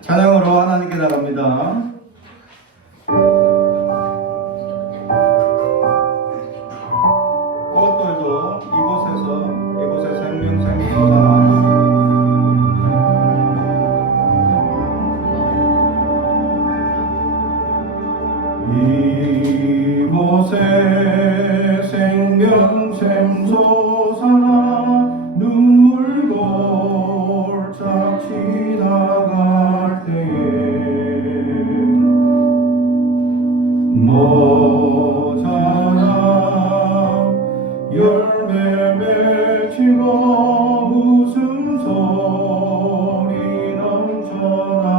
찬양으로 하나님께 나갑니다. 꽃들도 이곳에 생명샘솟아 이곳에 생명샘솟아 눈물 골짝 지나갈 때에 모자라 열매 맺히고 웃음소리 넘쳐나리라.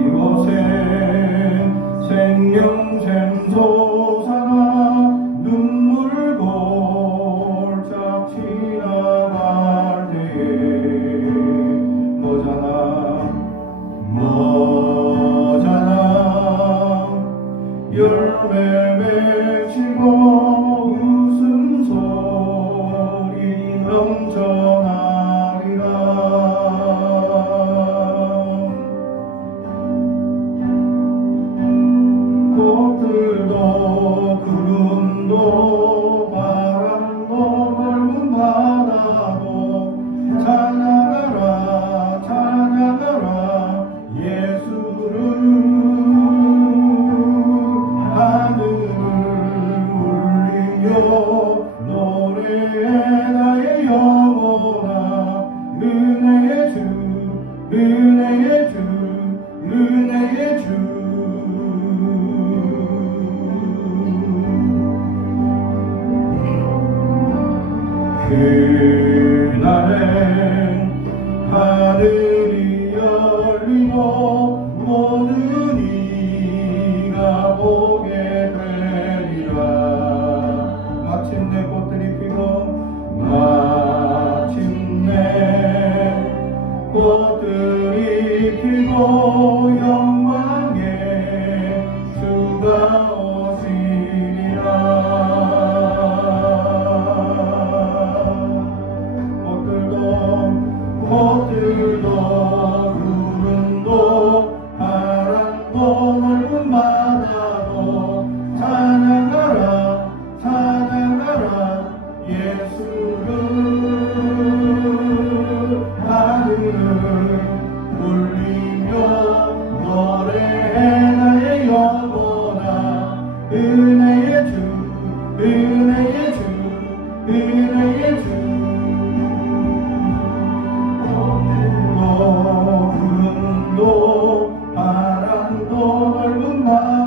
이곳에 생명샘솟아 눈물 골짝 지나갈 때에 모자라 열매 맺히고 웃음소리 넘쳐나리라. 꽃들도 구름도 바람도 넓은 바다도 찬양하라 찬양하라 예수를. 하늘을 울리며 노래해 나의 영혼아 은혜의 주 은혜의 주 은혜의 주. 그날엔 하늘이 열리고 모든 이가 보게 되리라. 마침내 꽃들이 피고 마침내 꽃들이 피고 영광의 주가 오시리라. 꽃들도 구름도 바람도 넓은 바다도 찬양하라 찬양하라 예수를. 하늘을 울리며 노래해 나의 영혼아 은혜의 주 은혜의 주 은혜의 주. 구름도 바람도 넓은 바다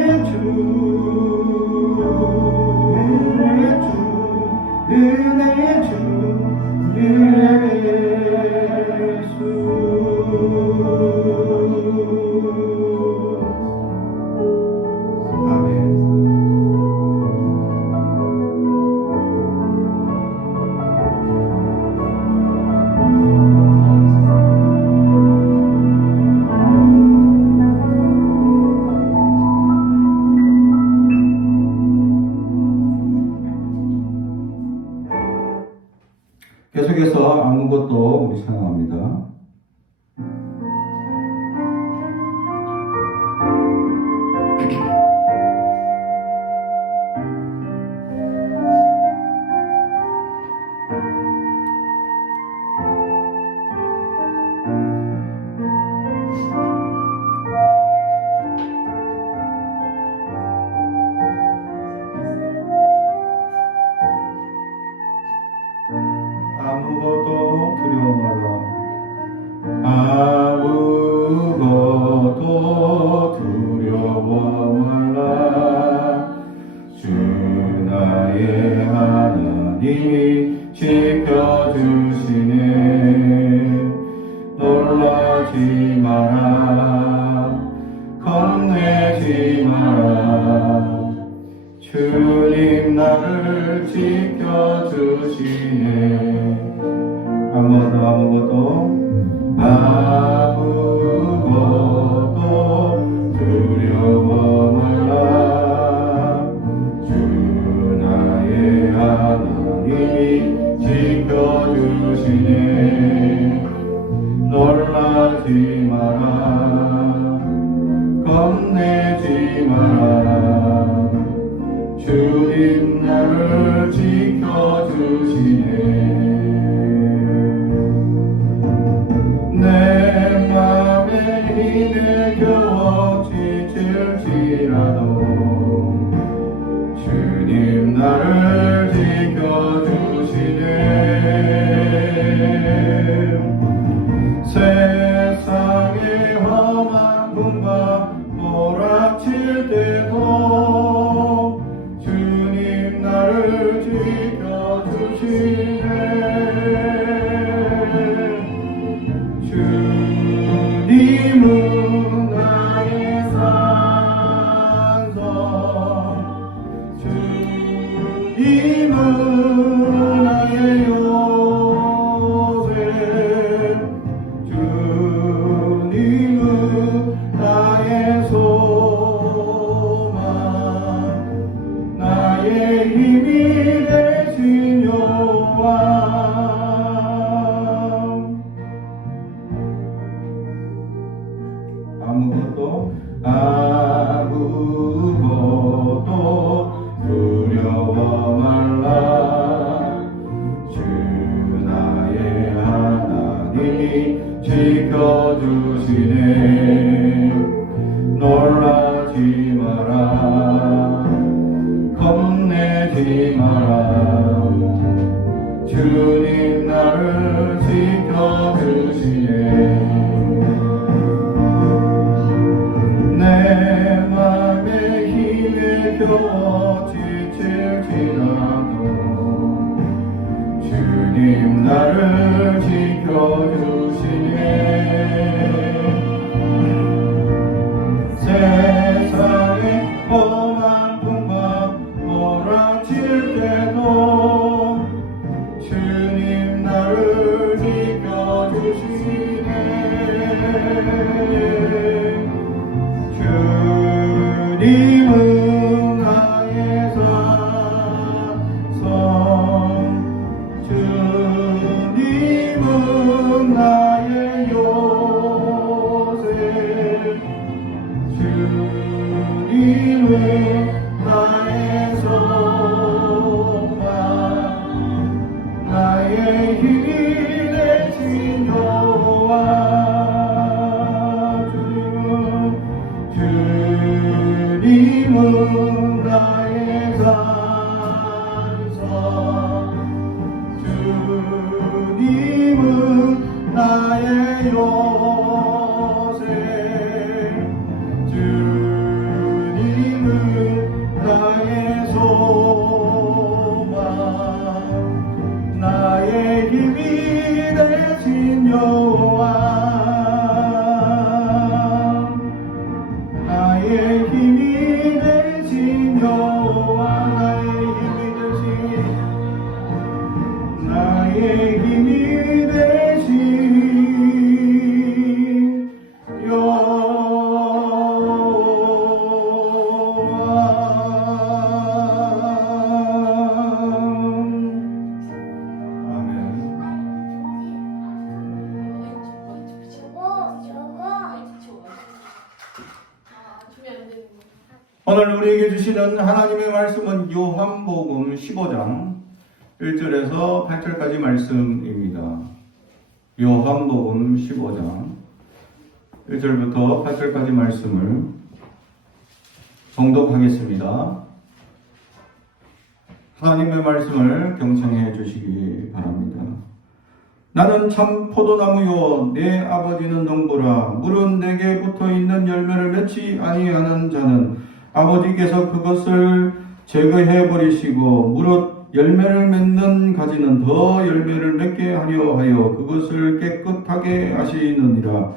은혜의 주, 은혜의 주, 예수. 계속해서 아무것도 우리 찬양합니다. 아무것도 두려워 말라. 아무것도 두려워 말라. 주 나의 하나님이 지켜주시네. 놀라지 마라. 겁내지 마라. 주님 나를 지켜주시네. 아무것도 두려워 말라. 주 나의 하나님이 지켜주시네. 놀라지 마라. 겁내지 마라. 주님 나를 지켜주시네. 내 맘에 힘에 겨워 지칠지라도 주님 나를 지켜주시네. 세상의 험한 꿈과 몰아칠 때도 주님 나를 지켜주시네. 주님은 나의 산성, 주님은 나의 요새, 주님은 나의 소망, 나의 힘이 되신 여호와. 아무것도 두려워 말라. 주 나의 하나님이 지켜주시네. 놀라지 마라. 겁내지 마라. 주님 나를 지켜주시네. 내 맘에 힘에 겨워 지칠지라도 주님 나를 지켜주시네. 세상의 험한 꿈과 몰아칠 때도 주님 나를 지켜주시네. 주님은 나의 산성, 주님은 나의 요새, 주님은 나의 소망, 나의 힘이 되신 여호와. 주님은 나의 산성, 주님은 나의 요새, 주님은 나의 소망 나의 힘이 되신 여호와 나의 힘이 되신 여호와 나의 힘이 되신 오늘 우리에게 주시는 하나님의 말씀은 요한복음 15장 1절에서 8절까지 말씀입니다. 요한복음 15장 1절부터 8절까지 말씀을 봉독하겠습니다. 하나님의 말씀을 경청해 주시기 바랍니다. 나는 참 포도나무요 내 아버지는 농부라. 물은 내게 붙어있는 열매를 맺지 아니하는 자는 아버지께서 그것을 제거해 버리시고 무릇 열매를 맺는 가지는 더 열매를 맺게 하려 하여 그것을 깨끗하게 하시느니라.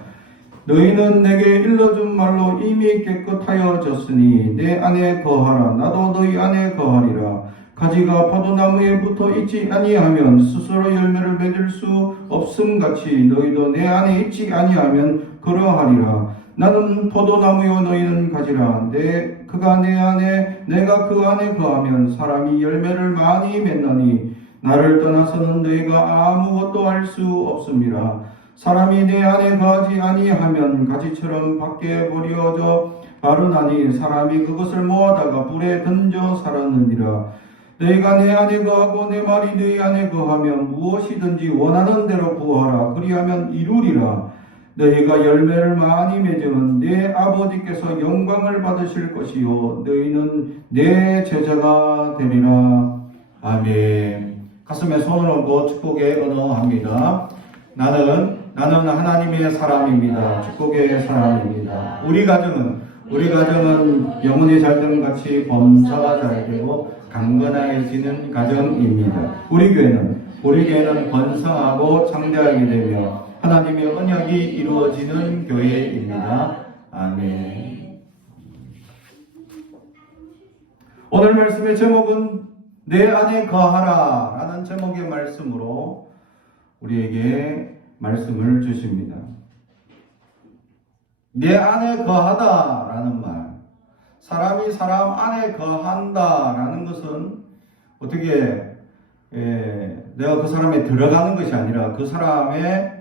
너희는 내게 일러준 말로 이미 깨끗하여졌으니 내 안에 거하라. 나도 너희 안에 거하리라. 가지가 포도나무에 붙어 있지 아니하면 스스로 열매를 맺을 수 없음같이 너희도 내 안에 있지 아니하면 그러하리라. 나는 포도나무요 너희는 가지라. 그가 내 안에 내가 그 안에 거하면 사람이 열매를 많이 맺나니 나를 떠나서는 너희가 아무것도 할 수 없음이라. 사람이 내 안에 거하지 아니하면 가지처럼 밖에 버려져 마르나니 사람이 그것을 모아다가 불에 던져 살았느니라. 너희가 내 안에 거하고 내 말이 너희 안에 거하면 무엇이든지 원하는 대로 구하라. 그리하면 이루리라. 너희가 열매를 많이 맺으면 내 아버지께서 영광을 받으실 것이요 너희는 내 제자가 되리라. 아멘. 가슴에 손을 얹고 축복의 언어합니다. 나는 하나님의 사람입니다. 축복의 사람입니다. 우리 가정은 영혼이 잘됨 같이 범사가 잘 되고 강건해지는 가정입니다. 우리 교회는 번성하고 창대하게 되며 하나님의 언약이 이루어지는 교회입니다. 아멘. 오늘 말씀의 제목은 내 안에 거하라 라는 제목의 말씀으로 우리에게 말씀을 주십니다. 내 안에 거하다 라는 말, 사람이 사람 안에 거한다 라는 것은 어떻게 내가 그 사람에 들어가는 것이 아니라 그 사람에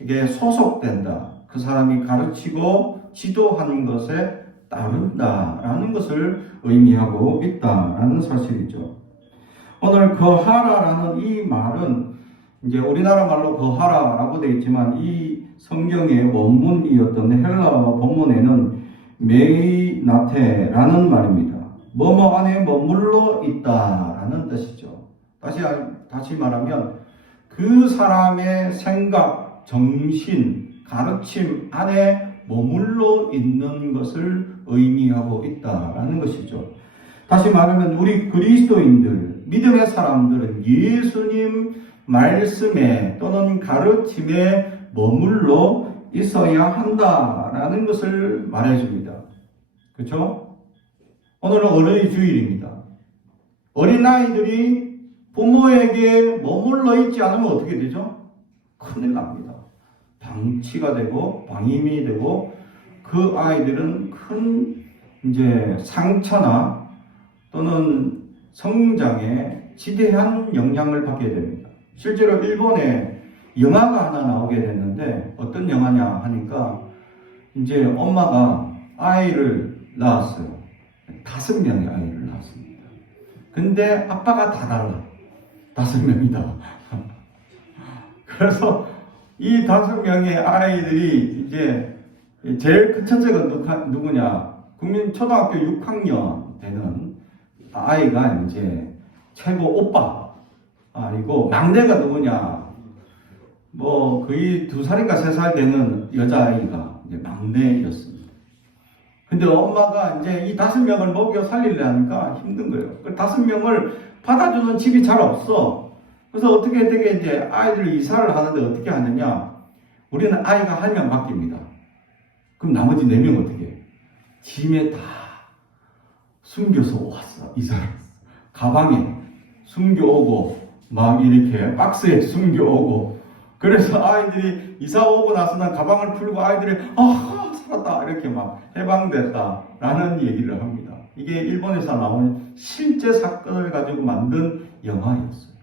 이게 소속된다. 그 사람이 가르치고 지도하는 것에 따른다라는 것을 의미하고 있다라는 사실이죠. 오늘 거하라라는 이 말은 이제 우리나라 말로 거하라라고 되어 있지만 이 성경의 원문이었던 헬라어 본문에는 메이나테라는 말입니다. 뭐뭐 안에 머물러 있다라는 뜻이죠. 다시 말하면 그 사람의 생각, 정신, 가르침 안에 머물러 있는 것을 의미하고 있다라는 것이죠. 다시 말하면 우리 그리스도인들, 믿음의 사람들은 예수님 말씀에 또는 가르침에 머물러 있어야 한다라는 것을 말해줍니다. 그렇죠? 오늘은 어린이 주일입니다. 어린아이들이 부모에게 머물러 있지 않으면 어떻게 되죠? 큰일 납니다. 방치가 되고 방임이 되고 그 아이들은 큰 이제 상처나 또는 성장에 지대한 영향을 받게 됩니다. 실제로 일본에 영화가 하나 나오게 됐는데 어떤 영화냐 하니까 이제 엄마가 아이를 낳았어요. 5명의 아이를 낳았습니다. 근데 아빠가 다 달라. 5명이다. 그래서 이 5명의 아이들이 이제 제일 큰 첫째가 누구냐? 초등학교 6학년 되는 아이가 이제 최고 오빠. 그리고 막내가 누구냐? 거의 2살인가 3살 되는 여자아이가 이제 막내였습니다. 근데 엄마가 이제 이 5명을 먹여 살리려 하니까 힘든 거예요. 그 5명을 받아주는 집이 잘 없어. 그래서 어떻게 되게 이제 아이들 이사를 하는데 어떻게 하느냐. 우리는 아이가 1명 바뀝니다. 그럼 나머지 4명 어떻게 해? 짐에 다 숨겨서 왔어. 이사를. 가방에 숨겨오고, 막 이렇게 박스에 숨겨오고. 그래서 아이들이 이사 오고 나서는 가방을 풀고 아이들이, 살았다. 이렇게 막 해방됐다. 라는 얘기를 합니다. 이게 일본에서 나온 실제 사건을 가지고 만든 영화였어요.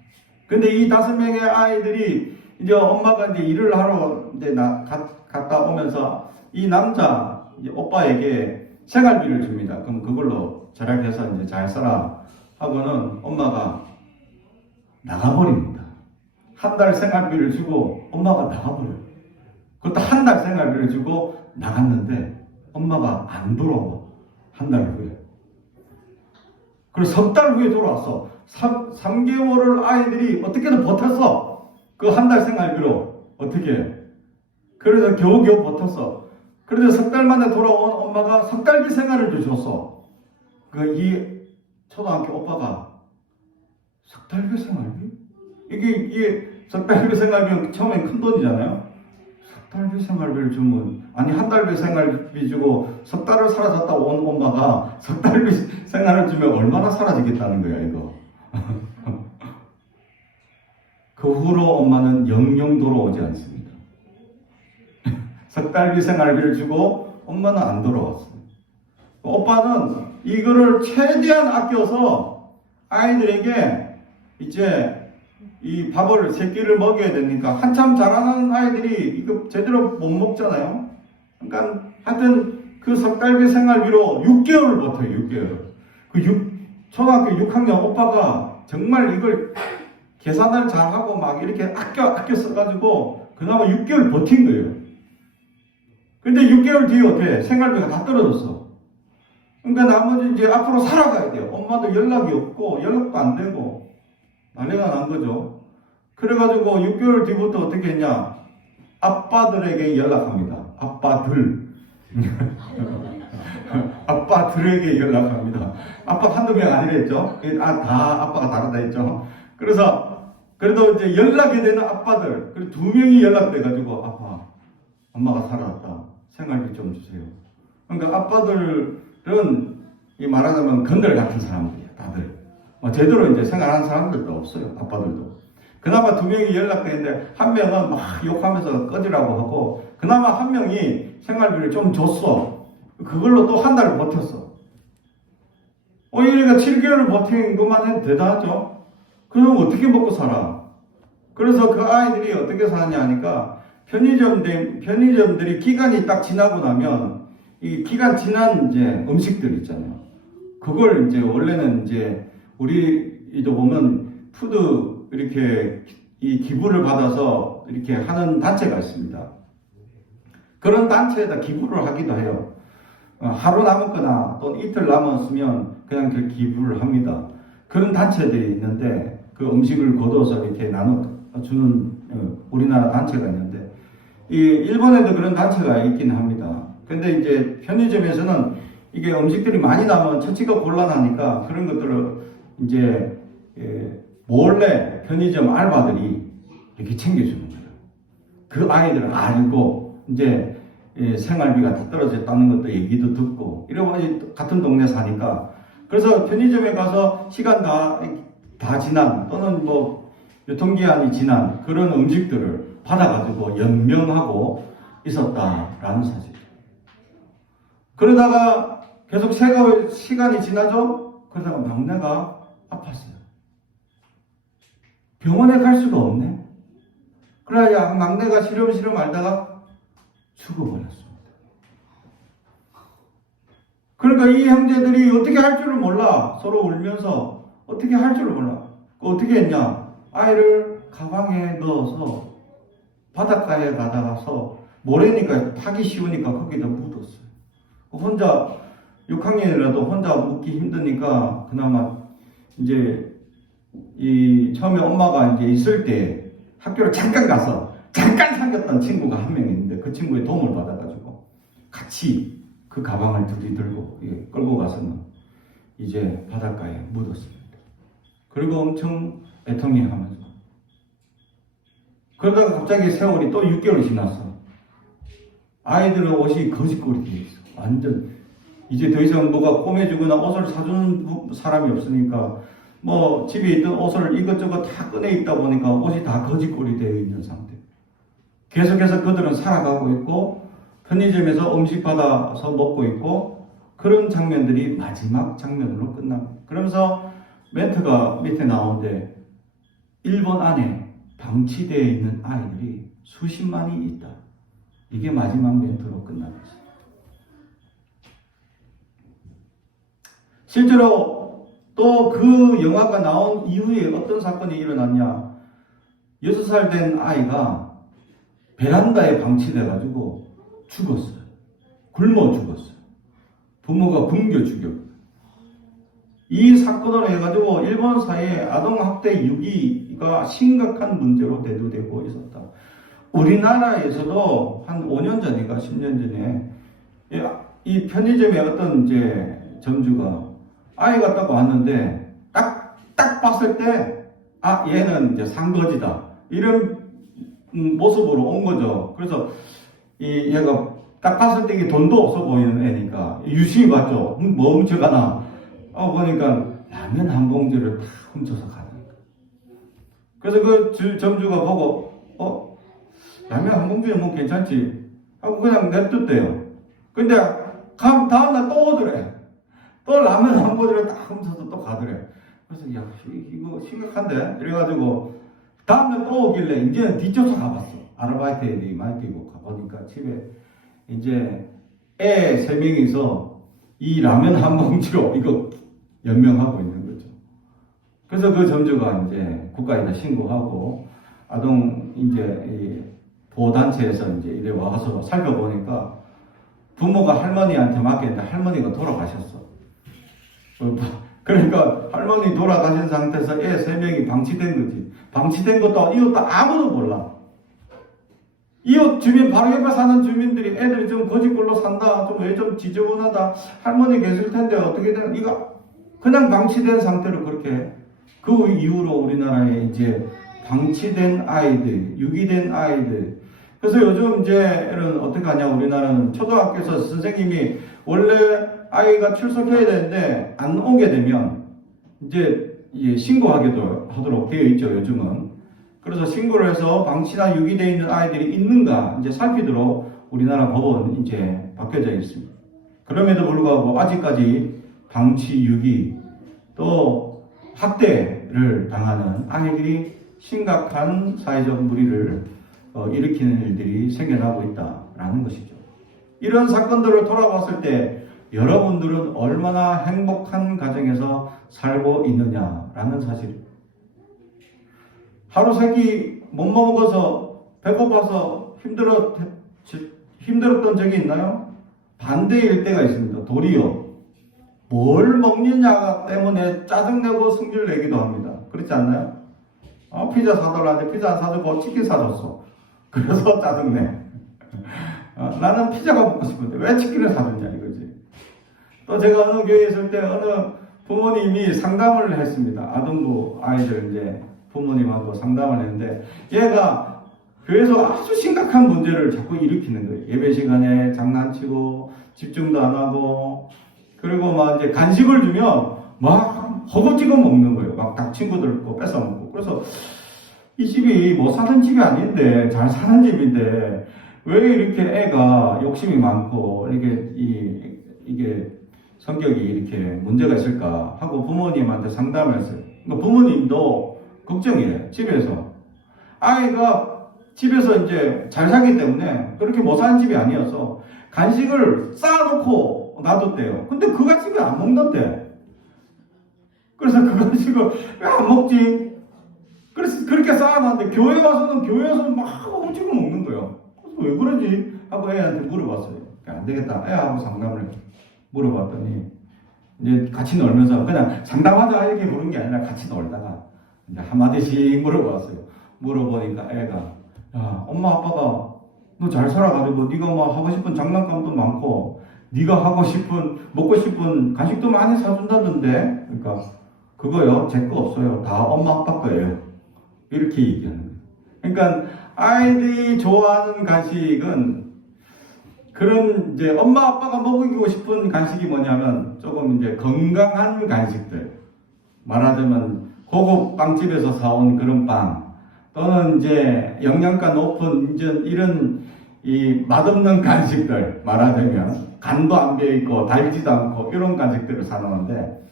근데 이 5명의 아이들이 이제 엄마가 이제 일을 하러 이제 갔다 오면서 이 남자 이제 오빠에게 생활비를 줍니다. 그럼 그걸로 절약해서 이제 잘 살아 하고는 엄마가 나가버립니다. 한 달 생활비를 주고 엄마가 나가버려요. 그것도 한 달 생활비를 주고 나갔는데 엄마가 안 돌아와. 한 달 후에. 그래서 석 달 후에 돌아왔어. 3개월을 아이들이 어떻게든 버텼어. 그 한 달 생활비로. 어떻게. 그래서 겨우겨우 버텼어. 그래서 석 달 만에 돌아온 엄마가 석달비 생활을 줬어. 이 초등학교 오빠가 석달비 생활비? 이게 석달비 생활비는 처음엔 큰 돈이잖아요. 석달비 생활비를 주면, 아니 한 달비 생활비 주고 석 달을 살아졌다 온 엄마가 석달비 생활을 주면 얼마나 사라지겠다는 거야 이거. 그 후로 엄마는 영영 돌아오지 않습니다. 석달비 생활비를 주고 엄마는 안 돌아왔어요. 오빠는 이거를 최대한 아껴서 아이들에게 이제 이 밥을 3끼를 먹여야 되니까 한참 자라는 아이들이 이거 제대로 못 먹잖아요. 그러니까 하여튼 그 석달비 생활비로 6개월을 버텨요. 6개월. 초등학교 6학년 오빠가 정말 이걸 계산을 잘하고 막 이렇게 아껴 써가지고 그나마 6개월 버틴 거예요. 근데 6개월 뒤에 어때? 생활비가 다 떨어졌어. 그러니까 나머지 이제 앞으로 살아가야 돼요. 엄마도 연락이 없고 연락도 안 되고 난리가 난 거죠. 그래가지고 6개월 뒤부터 어떻게 했냐? 아빠들에게 연락합니다. 아빠들. 아빠들에게 연락합니다. 아빠 한두 명 아니랬죠? 다 아빠가 다르다 했죠? 그래서, 그래도 이제 연락이 되는 아빠들, 그리고 2명이 연락돼가지고, 아빠, 엄마가 살아났다. 생활비 좀 주세요. 그러니까 아빠들은, 이 말하자면 건달 같은 사람들이야, 다들. 제대로 이제 생활하는 사람들도 없어요, 아빠들도. 그나마 2명이 연락되는데, 한 명은 막 욕하면서 꺼지라고 하고, 그나마 한 명이 생활비를 좀 줬어. 그걸로 또 한 달을 버텼어. 이러니까 7개월을 버틴 것만 해도 대단하죠? 그럼 어떻게 먹고 살아? 그래서 그 아이들이 어떻게 사냐 하니까 편의점들이 기간이 딱 지나고 나면 이 기간 지난 이제 음식들 있잖아요. 그걸 이제 원래는 이제 우리도 보면 푸드 이렇게 이 기부를 받아서 이렇게 하는 단체가 있습니다. 그런 단체에다 기부를 하기도 해요. 하루 남았거나 또는 이틀 남았으면 그냥 그 기부를 합니다. 그런 단체들이 있는데 그 음식을 거둬서 이렇게 나눠주는 우리나라 단체가 있는데 이 일본에도 그런 단체가 있긴 합니다. 근데 이제 편의점에서는 이게 음식들이 많이 나면 처치가 곤란하니까 그런 것들을 이제 몰래 편의점 알바들이 이렇게 챙겨주는 거예요. 그 아이들을 알고 이제 생활비가 다 떨어졌다는 것도 얘기도 듣고 이러고 같은 동네 사니까 그래서 편의점에 가서 시간 다 지난 또는 뭐 유통기한이 지난 그런 음식들을 받아가지고 연명하고 있었다라는 사실이죠. 그러다가 계속 시간이 지나죠? 그러다가 막내가 아팠어요. 병원에 갈 수가 없네. 그래야 막내가 시름시름 앓다가 죽어버렸습니다. 그러니까 이 형제들이 어떻게 할 줄을 몰라. 서로 울면서 어떻게 할 줄을 몰라. 어떻게 했냐. 아이를 가방에 넣어서 바닷가에 가다가서 모래니까 타기 쉬우니까 거기다 묻었어요. 혼자 6학년이라도 혼자 묻기 힘드니까 그나마 이제 처음에 엄마가 이제 있을 때 학교를 잠깐 가서 잠깐 사귀었던 친구가 한 명 있는데 그 친구의 도움을 받아가지고 같이 그 가방을 둘이 들고 끌고 가서는 이제 바닷가에 묻었습니다. 그리고 엄청 애통해하면서 그러다가 갑자기 세월이 또 6개월이 지났어. 아이들의 옷이 거지꼴이 돼 있어. 완전 이제 더 이상 뭐가 꼬매주거나 옷을 사주는 사람이 없으니까 뭐 집에 있던 옷을 이것저것 다 꺼내 입다 보니까 옷이 다 거지꼴이 되어 있는 상태. 계속해서 그들은 살아가고 있고 편의점에서 음식 받아서 먹고 있고 그런 장면들이 마지막 장면으로 끝납니다. 그러면서 멘트가 밑에 나오는데 일본 안에 방치되어 있는 아이들이 수십만이 있다. 이게 마지막 멘트로 끝납니다. 실제로 또 그 영화가 나온 이후에 어떤 사건이 일어났냐. 6살 된 아이가 베란다에 방치돼가지고 죽었어요. 굶어 죽었어요. 부모가 굶겨 죽였고. 이 사건으로 해가지고 일본 사회에 아동학대 유기가 심각한 문제로 대두되고 있었다. 우리나라에서도 한 5년 전인가 10년 전에 이 편의점에 어떤 이제 점주가 아이가 딱 왔는데 딱 봤을 때 아 얘는 이제 산거지다 이런 모습으로 온 거죠. 그래서 이 얘가 딱 봤을 때 이게 돈도 없어 보이는 애니까 유심히 봤죠. 뭐 훔쳐가나 보니까 라면 한 봉지를 다 훔쳐서 가니까. 그래서 그 점주가 보고 라면 한 봉지는 뭐 괜찮지 하고 그냥 냅뒀대요. 근데 다음날 또 오더래. 또 라면 한 봉지를 딱 훔쳐서 또 가더래. 그래서 야 이거 심각한데 이래가지고 다음날 또 오길래 이제는 뒤쫓아 가봤어. 아르바이트 애들이 많이 뛰고 가보니까 집에 이제 애 3명이서 이 라면 한 봉지로 이거 연명하고 있는 거죠. 그래서 그 점주가 이제 국가에다 신고하고 아동 이제 보호단체에서 이제 이래 와서 살펴보니까 부모가 할머니한테 맡겼는데 할머니가 돌아가셨어. 그러니까 할머니 돌아가신 상태에서 애 3명이 방치된 거지. 방치된 것도 이웃도 아무도 몰라. 이웃 주민 바로 옆에 사는 주민들이 애들이 좀 거지꼴로 산다. 좀 왜 좀 지저분하다. 할머니 계실 텐데 어떻게 되나. 이거 그냥 방치된 상태로 그렇게 그 이후로 우리나라에 이제 방치된 아이들, 유기된 아이들. 그래서 요즘 이제 어떻게 하냐. 우리나라는 초등학교에서 선생님이 원래 아이가 출석해야 되는데 안 오게 되면 이제 신고하기도 하도록 되어 있죠, 요즘은. 그래서 신고를 해서 방치나 유기되어 있는 아이들이 있는가 이제 살피도록 우리나라 법은 이제 바뀌어져 있습니다. 그럼에도 불구하고 아직까지 방치, 유기 또 학대를 당하는 아이들이 심각한 사회적 무리를 일으키는 일들이 생겨나고 있다라는 것이죠. 이런 사건들을 돌아봤을 때 여러분들은 얼마나 행복한 가정에서 살고 있느냐라는 사실입니다. 하루 세끼 못 먹어서 배고파서 힘들었던 적이 있나요? 반대일 때가 있습니다. 도리어 뭘 먹느냐 때문에 짜증내고 성질내기도 합니다. 그렇지 않나요? 피자 사달라는데 피자 안 사주고 치킨 사줬어. 그래서 짜증내. 나는 피자가 먹고 싶은데 왜 치킨을 사줬냐 이거지. 또 제가 어느 교회에 있을 때 어느 부모님이 상담을 했습니다. 아동부 아이들 이제 부모님하고 상담을 했는데 얘가 교회에서 아주 심각한 문제를 자꾸 일으키는 거예요. 예배 시간에 장난치고 집중도 안 하고 그리고 막 이제 간식을 주면 막 허겁지겁 먹는 거예요. 막 닭 친구들 거 뺏어 먹고. 그래서 이 집이 뭐 사는 집이 아닌데 잘 사는 집인데 왜 이렇게 애가 욕심이 많고 이게 성격이 이렇게 문제가 있을까 하고 부모님한테 상담을 했어요. 그러니까 부모님도 걱정이에요. 집에서 아이가 집에서 이제 잘 살기 때문에 그렇게 못 사는 집이 아니어서 간식을 쌓아놓고 놔뒀대요. 근데 그 간식을 안 먹는데. 그래서 그 간식을 왜 안 먹지? 그래서 그렇게 쌓아놨는데 교회 와서는 교회에서는 막 훔치고 먹는 거예요. 그래서 왜 그러지? 하고 애한테 물어봤어요. 안 되겠다. 애하고 상담을 물어봤더니 이제 같이 놀면서 그냥 상담하자 이렇게 부른 게 아니라 같이 놀다가 이제 한마디씩 물어봤어요. 물어보니까 애가 야 엄마 아빠가 너 잘 살아가지고 네가 뭐 하고 싶은 장난감도 많고 네가 먹고 싶은 간식도 많이 사준다던데. 그러니까 그거요, 제 거 없어요. 다 엄마 아빠 거예요. 이렇게 얘기하는 거예요. 그러니까 아이들이 좋아하는 간식은 그런 이제 엄마 아빠가 먹이고 싶은 간식이 뭐냐면 조금 이제 건강한 간식들. 말하자면 고급 빵집에서 사온 그런 빵, 또는 이제 영양가 높은 이런 이 맛없는 간식들, 말하자면 간도 안 배있고 달지도 않고 이런 간식들을 사놓는데,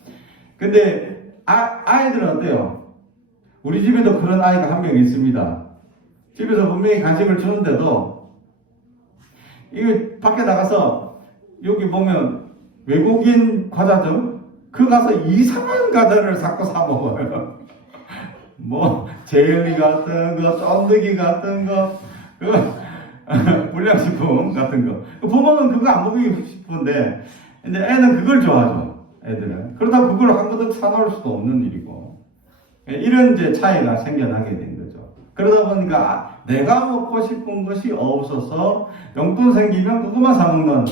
근데 아이들은 어때요? 우리 집에도 그런 아이가 한 명 있습니다. 집에서 분명히 간식을 주는데도 이거 밖에 나가서 여기 보면 외국인 과자점 그 가서 이상한 과자를 자꾸 사 먹어요. 뭐 젤리 같은 거, 쫀득이 같은 거, 불량식품 같은 거. 부모는 그거 안 먹이고 싶은데, 근데 애는 그걸 좋아하죠. 애들은. 그러다 그걸 한 번도 사놓을 수도 없는 일이고. 이런 이제 차이가 생겨나게 된 거죠. 그러다 보니까 내가 먹고 싶은 것이 없어서 용돈 생기면 그것만 사먹는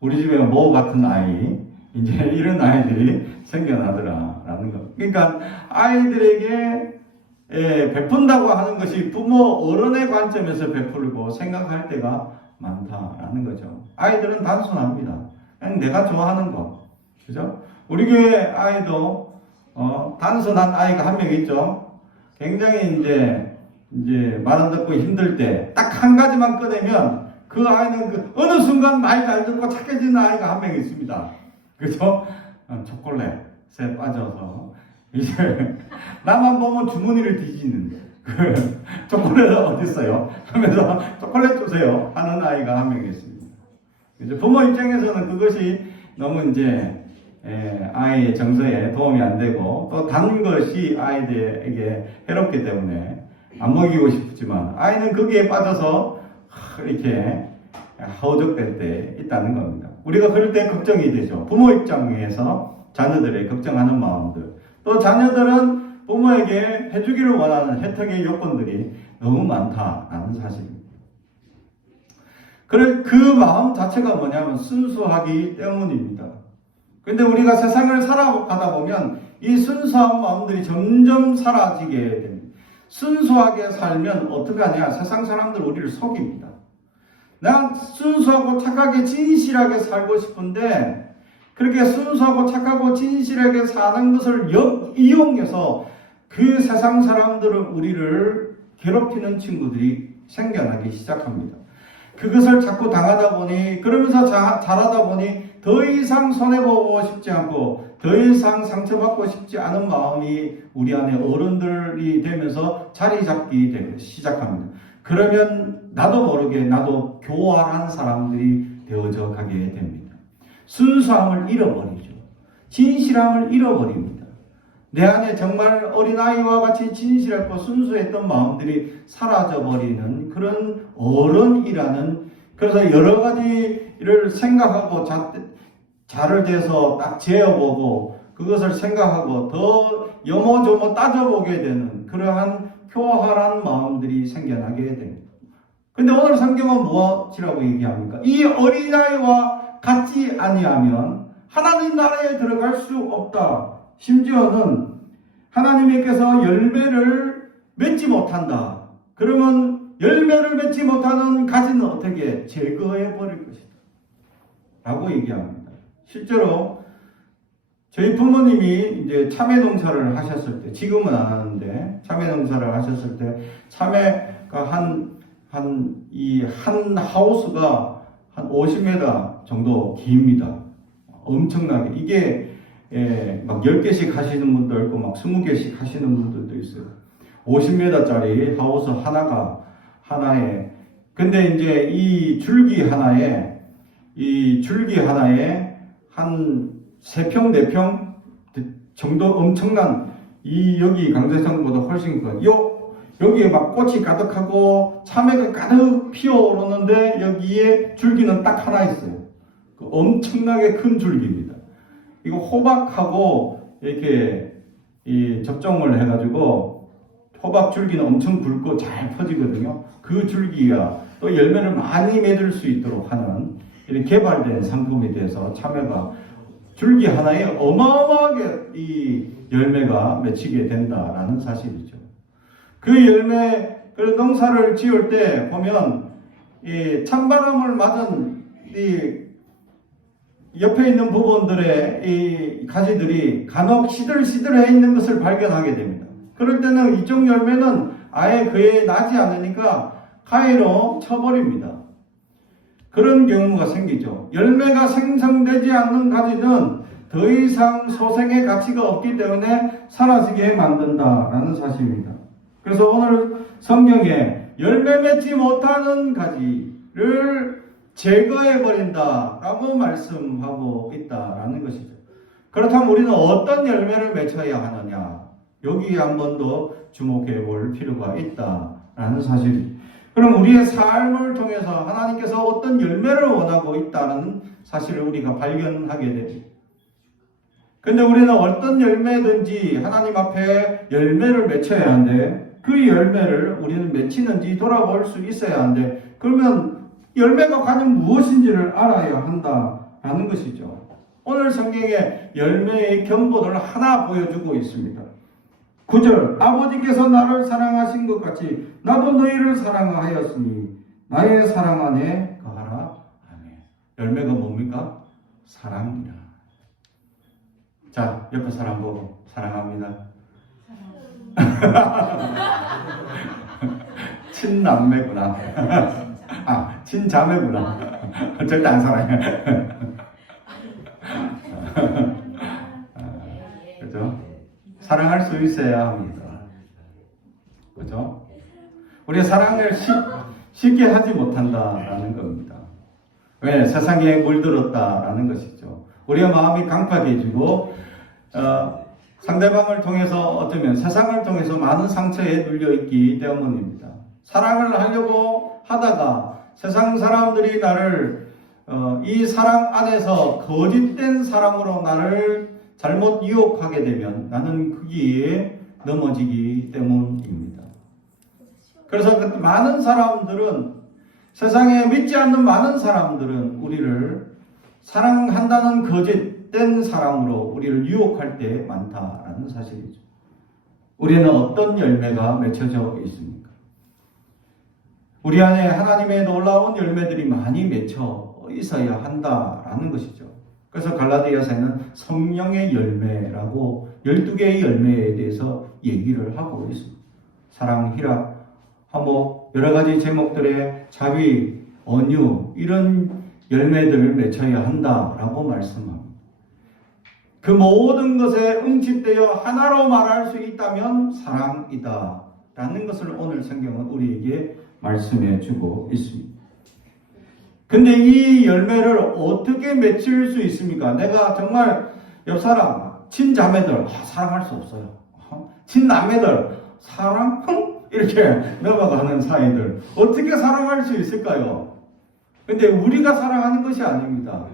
우리 집에 모 같은 아이, 이제 이런 아이들이 생겨나더라라는 거. 그러니까 아이들에게 베푼다고 하는 것이 부모 어른의 관점에서 베풀고 생각할 때가 많다라는 거죠. 아이들은 단순합니다. 그냥 내가 좋아하는 거, 그죠? 우리 교회 아이도 단순한 아이가 한 명 있죠. 굉장히 이제 말 안 듣고 힘들 때 딱 한 가지만 꺼내면 그 아이는 그 어느 순간 말 잘 듣고 착해지는 아이가 한 명 있습니다. 그죠? 초콜릿에 빠져서 이제 나만 보면 주머니를 뒤지는 그 초콜릿 어디 있어요? 하면서 초콜릿 주세요 하는 아이가 한 명 있습니다. 이제 부모 입장에서는 그것이 너무 이제 아이의 정서에 도움이 안 되고 또 단 것이 아이들에게 해롭기 때문에 안 먹이고 싶지만 아이는 거기에 빠져서 이렇게 허우적될 때 있다는 겁니다. 우리가 그럴 때 걱정이 되죠. 부모 입장에서 자녀들의 걱정하는 마음들, 또 자녀들은 부모에게 해주기를 원하는 혜택의 요건들이 너무 많다라는 사실입니다. 그 마음 자체가 뭐냐면 순수하기 때문입니다. 근데 우리가 세상을 살아가다 보면 이 순수한 마음들이 점점 사라지게 됩니다. 순수하게 살면 어떡하냐? 세상 사람들 우리를 속입니다. 난 순수하고 착하게 진실하게 살고 싶은데 그렇게 순수하고 착하고 진실하게 사는 것을 이용해서 그 세상 사람들은 우리를 괴롭히는 친구들이 생겨나기 시작합니다. 그것을 자꾸 당하다 보니, 그러면서 자라다 보니 더 이상 손해보고 싶지 않고 더 이상 상처받고 싶지 않은 마음이 우리 안에 어른들이 되면서 자리 잡기 시작합니다. 그러면 나도 모르게 나도 교활한 사람들이 되어져 가게 됩니다. 순수함을 잃어버리죠. 진실함을 잃어버립니다. 내 안에 정말 어린아이와 같이 진실했고 순수했던 마음들이 사라져버리는 그런 어른이라는, 그래서 여러 가지를 생각하고 자를 대서 딱 재어보고 그것을 생각하고 더 요모조모 따져보게 되는 그러한 교활한 마음들이 생겨나게 됩니다. 근데 오늘 성경은 무엇이라고 얘기합니까? 이 어린아이와 같지 아니하면 하나님 나라에 들어갈 수 없다. 심지어는 하나님께서 열매를 맺지 못한다. 그러면 열매를 맺지 못하는 가지는 어떻게 제거해 버릴 것이다 라고 얘기합니다. 실제로 저희 부모님이 이제 참외 농사를 하셨을 때, 지금은 안 하는데 참외 농사를 하셨을 때 참외가 한 하우스가 한 50m 정도 깁니다. 엄청나게. 이게 막 10개씩 하시는 분도 있고 막 20개씩 하시는 분들도 있어요. 50m짜리 하우스 하나에. 근데 이제 이 줄기 하나에 한 3평, 4평 정도 엄청난, 여기 강대상보다 훨씬 큰, 여기에 막 꽃이 가득하고 참외가 가득 피어오르는데 여기에 줄기는 딱 하나 있어요. 엄청나게 큰 줄기입니다. 이거 호박하고 이렇게 접종을 해가지고 호박 줄기는 엄청 굵고 잘 퍼지거든요. 그 줄기가 또 열매를 많이 맺을 수 있도록 하는 이렇게 개발된 상품에 대해서 참외가 줄기 하나에 어마어마하게 이 열매가 맺히게 된다라는 사실이죠. 그 열매, 그 농사를 지을 때 보면 이 찬바람을 맞은 이 옆에 있는 부분들의 이 가지들이 간혹 시들시들해 있는 것을 발견하게 됩니다. 그럴 때는 이쪽 열매는 아예 그에 나지 않으니까 가위로 쳐버립니다. 그런 경우가 생기죠. 열매가 생성되지 않는 가지는 더 이상 소생의 가치가 없기 때문에 사라지게 만든다라는 사실입니다. 그래서 오늘 성경에 열매 맺지 못하는 가지를 제거해버린다라고 말씀하고 있다라는 것이죠. 그렇다면 우리는 어떤 열매를 맺어야 하느냐? 여기에 한 번 더 주목해 볼 필요가 있다라는 사실입니다. 그럼 우리의 삶을 통해서 하나님께서 어떤 열매를 원하고 있다는 사실을 우리가 발견하게 됩니다. 근데 우리는 어떤 열매든지 하나님 앞에 열매를 맺혀야 하는데 그 열매를 우리는 맺히는지 돌아볼 수 있어야 하는데 그러면 열매가 과연 무엇인지를 알아야 한다라는 것이죠. 오늘 성경에 열매의 견본을 하나 보여주고 있습니다. 9절 아버지께서 나를 사랑하신 것 같이 나도 너희를 사랑하였으니 나의 사랑 안에 거하라. 아멘. 열매가 뭡니까? 사랑이라. 자, 옆에 사람 보고 사랑합니다. 친남매구나. 아, 친자매구나. 절대 안 사랑해. 그죠? 사랑할 수 있어야 합니다. 그죠? 우리가 사랑을 쉽게 하지 못한다라는 겁니다. 왜? 세상에 물들었다라는 것이죠. 우리가 마음이 강팍해지고 상대방을 통해서 어쩌면 세상을 통해서 많은 상처에 눌려있기 때문입니다. 사랑을 하려고 하다가 세상 사람들이 나를 이 사랑 안에서 거짓된 사랑으로 나를 잘못 유혹하게 되면 나는 거기에 넘어지기 때문입니다. 그래서 많은 사람들은 세상에 믿지 않는 많은 사람들은 우리를 사랑한다는 거짓된 사랑으로 우리를 유혹할 때 많다라는 사실이죠. 우리는 어떤 열매가 맺혀져 있습니까? 우리 안에 하나님의 놀라운 열매들이 많이 맺혀 있어야 한다라는 것이죠. 그래서 갈라디아서에는 성령의 열매라고 12개의 열매에 대해서 얘기를 하고 있습니다. 사랑, 희락, 화목, 여러 가지 제목들의 자비, 온유 이런 열매들을 맺혀야 한다라고 말씀합니다. 그 모든 것에 응집되어 하나로 말할 수 있다면 사랑이다 라는 것을 오늘 성경은 우리에게 말씀해 주고 있습니다. 근데 이 열매를 어떻게 맺힐 수 있습니까? 내가 정말 옆 사람, 친자매들 사랑할 수 없어요. 친남매들 사랑? 이렇게 넘어가는 사이들 어떻게 사랑할 수 있을까요? 근데 우리가 사랑하는 것이 아닙니다.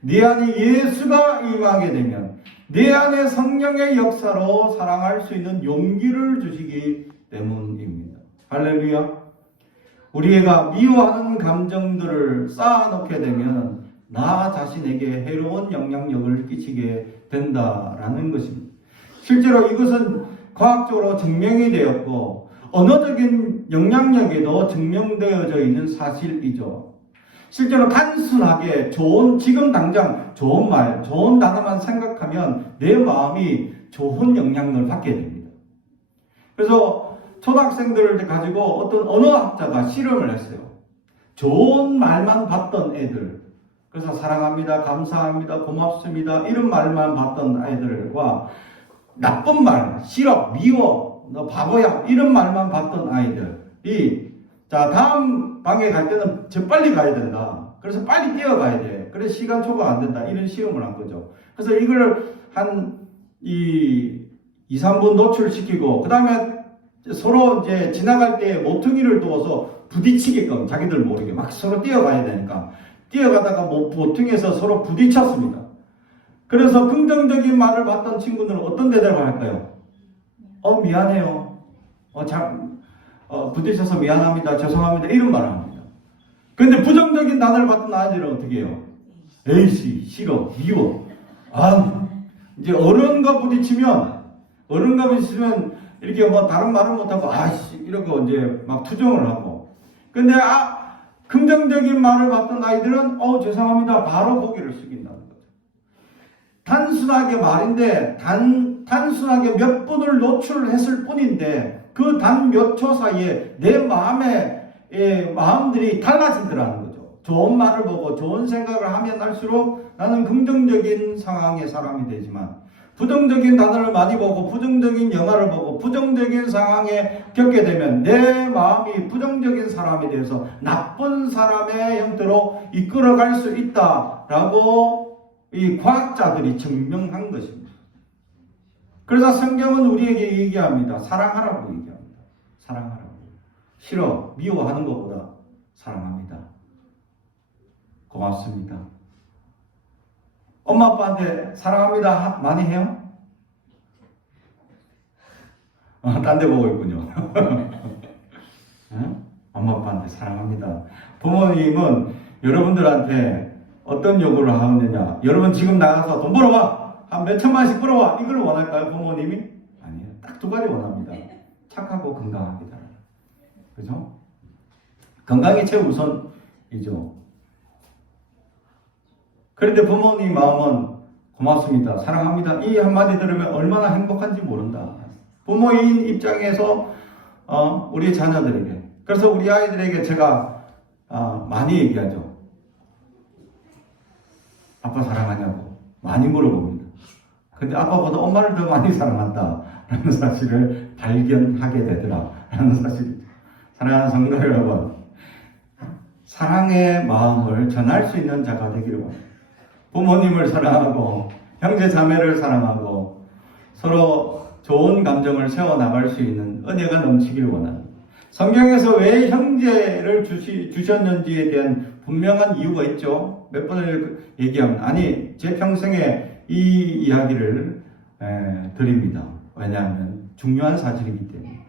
내 안에 예수가 임하게 되면 내 안에 성령의 역사로 사랑할 수 있는 용기를 주시기 때문입니다. 할렐루야. 우리가 미워하는 감정들을 쌓아놓게 되면 나 자신에게 해로운 영향력을 끼치게 된다라는 것입니다. 실제로 이것은 과학적으로 증명이 되었고 언어적인 영향력에도 증명되어져 있는 사실이죠. 실제로 단순하게 지금 당장 좋은 말, 좋은 단어만 생각하면 내 마음이 좋은 영향을 받게 됩니다. 그래서 초등학생들을 가지고 어떤 언어학자가 실험을 했어요. 좋은 말만 받던 애들, 그래서 사랑합니다, 감사합니다, 고맙습니다 이런 말만 받던 아이들과 나쁜 말, 싫어, 미워, 너 바보야 이런 말만 받던 아이들이 자 다음 방에 갈 때는 재빨리 가야 된다. 그래서 빨리 뛰어가야 돼. 그래서 시간 초과 안 된다. 이런 시험을 한 거죠. 그래서 이걸 한 2, 3분 노출시키고 그 다음에 서로 이제 지나갈 때 모퉁이를 두어서 부딪히게끔 자기들 모르게 막 서로 뛰어가야 되니까 뛰어가다가 모퉁이에서 서로 부딪혔습니다. 그래서 긍정적인 말을 받던 친구들은 어떤 대답을 할까요? 미안해요. 부딪혀서 미안합니다. 죄송합니다. 이런 말을 합니다. 근데 부정적인 단어를 받던 아이들은 어떻게 해요? 에이씨, 싫어, 미워. 아, 이제 어른과 부딪히면 이렇게 뭐 다른 말을 못하고, 아씨, 이러고 이제 막 투정을 하고. 근데 긍정적인 말을 받던 아이들은, 죄송합니다. 바로 고개를 숙인다는 거죠. 단순하게 말인데, 단순하게 몇 분을 노출했을 뿐인데, 그 단 몇 초 사이에 내 마음들이 달라지더라는 거죠. 좋은 말을 보고 좋은 생각을 하면 할수록 나는 긍정적인 상황의 사람이 되지만, 부정적인 단어를 많이 보고 부정적인 영화를 보고 부정적인 상황에 겪게 되면 내 마음이 부정적인 사람이 되어서 나쁜 사람의 형태로 이끌어갈 수 있다라고 이 과학자들이 증명한 것입니다. 그래서 성경은 우리에게 얘기합니다. 사랑하라고 얘기합니다. 사랑하라고. 싫어, 미워하는 것보다 사랑합니다. 고맙습니다. 엄마 아빠한테 사랑합니다 많이 해요? 딴 데 보고 있군요. 엄마 아빠한테 사랑합니다. 부모님은 여러분들한테 어떤 요구를 하느냐? 여러분 지금 나가서 돈 벌어와! 한 몇천만씩 벌어와! 이걸 원할까요? 부모님이? 아니에요. 딱 두 가지 원합니다. 착하고 건강하게 살아라. 그죠? 건강이 최우선이죠. 그런데 부모님 마음은 고맙습니다. 사랑합니다. 이 한마디 들으면 얼마나 행복한지 모른다. 부모인 입장에서 우리 자녀들에게, 그래서 우리 아이들에게 제가 많이 얘기하죠. 아빠 사랑하냐고 많이 물어봅니다. 근데 아빠보다 엄마를 더 많이 사랑한다라는 사실을 발견하게 되더라라는 사실이죠. 사랑하는 성도 여러분, 사랑의 마음을 전할 수 있는 자가 되기를 바랍니다. 부모님을 사랑하고 형제 자매를 사랑하고 서로 좋은 감정을 세워나갈 수 있는 은혜가 넘치기를 원합니다. 성경에서 왜 형제를 주셨는지에 대한 분명한 이유가 있죠. 몇 번을 얘기하면 제 평생에 이 이야기를 드립니다. 왜냐하면 중요한 사실이기 때문에.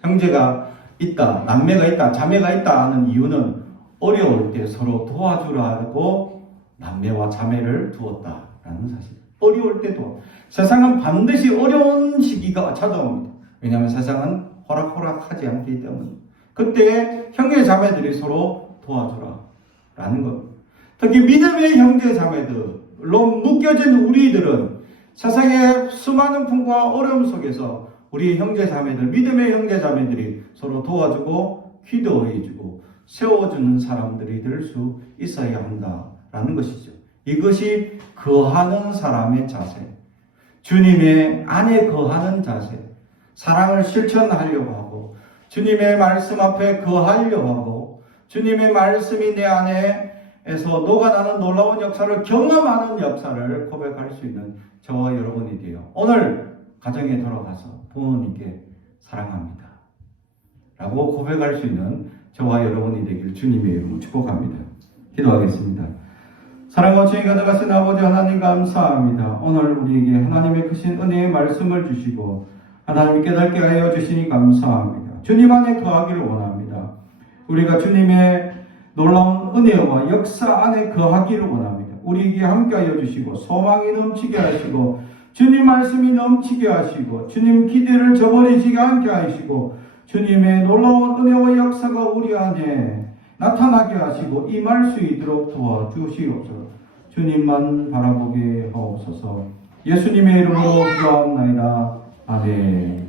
형제가 있다, 남매가 있다, 자매가 있다 하는 이유는 어려울 때 서로 도와주라고 남매와 자매를 두었다라는 사실. 어려울 때도 세상은 반드시 어려운 시기가 찾아옵니다. 왜냐하면 세상은 호락호락하지 않기 때문에. 그때 형제 자매들이 서로 도와주라라는 것. 특히 믿음의 형제 자매들로 묶여진 우리들은 세상의 수많은 풍과 어려움 속에서 우리 형제 자매들, 믿음의 형제 자매들이 서로 도와주고 기도해주고 세워주는 사람들이 될 수 있어야 한다라는 것이죠. 이것이 거하는 사람의 자세, 주님의 안에 거하는 자세, 사랑을 실천하려고 하고 주님의 말씀 앞에 거하려고 하고 주님의 말씀이 내 안에서 녹아나는 놀라운 역사를 경험하는 역사를 고백할 수 있는 저와 여러분이 되어 오늘 가정에 돌아가서 부모님께 사랑합니다 라고 고백할 수 있는 저와 여러분이 되길 주님의 이름으로 축복합니다. 기도하겠습니다. 사랑과 죄가 들어가신 아버지 하나님 감사합니다. 오늘 우리에게 하나님의 크신 은혜의 말씀을 주시고 하나님이 깨닫게 하여 주시니 감사합니다. 주님 안에 거하기를 원합니다. 우리가 주님의 놀라운 은혜와 역사 안에 거하기를 원합니다. 우리에게 함께하여 주시고 소망이 넘치게 하시고 주님 말씀이 넘치게 하시고 주님 기대를 저버리지 않게 하시고 주님의 놀라운 은혜와 역사가 우리 안에 나타나게 하시고 임할 수 있도록 도와주시옵소서. 주님만 바라보게 하옵소서. 예수님의 이름으로 기도하옵나이다. 아멘.